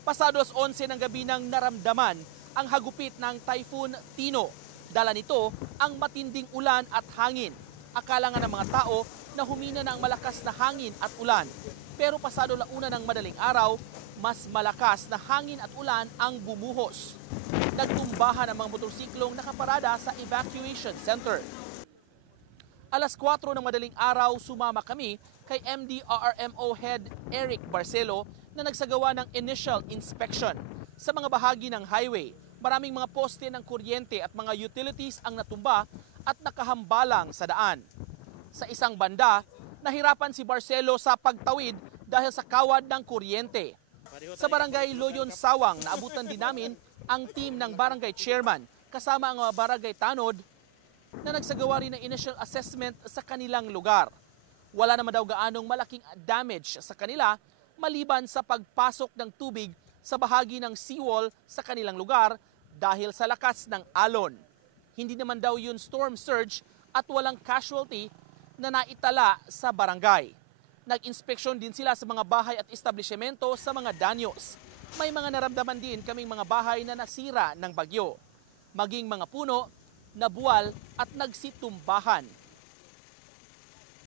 Pasado alas 11 ng gabi nang naramdaman ang hagupit ng Typhoon Tino. Dala nito ang matinding ulan at hangin. Akala nga ng mga tao na humina na ang malakas na hangin at ulan. Pero pasado launa ng madaling araw, mas malakas na hangin at ulan ang bumuhos. Nagtumbahan ang mga motorsiklong nakaparada sa evacuation center. Alas 4 ng madaling araw, sumama kami kay MDRRMO Head Eric Barcelo na nagsagawa ng initial inspection. Sa mga bahagi ng highway, maraming mga poste ng kuryente at mga utilities ang natumba at nakahambalang sa daan. Sa isang banda, nahirapan si Barcelo sa pagtawid dahil sa kawad ng kuryente. Sa barangay Loyon Sawang, naabutan din namin ang team ng barangay chairman kasama ang mga barangay tanod na nagsagawa rin ng initial assessment sa kanilang lugar. Wala naman daw gaanong malaking damage sa kanila maliban sa pagpasok ng tubig sa bahagi ng seawall sa kanilang lugar dahil sa lakas ng alon. Hindi naman daw yun storm surge at walang casualty na naitala sa barangay. Nag-inspeksyon din sila sa mga bahay at establishmento sa mga danyos. May mga naramdaman din kaming mga bahay na nasira ng bagyo. Maging mga puno, nabuwal at nagsitumbahan.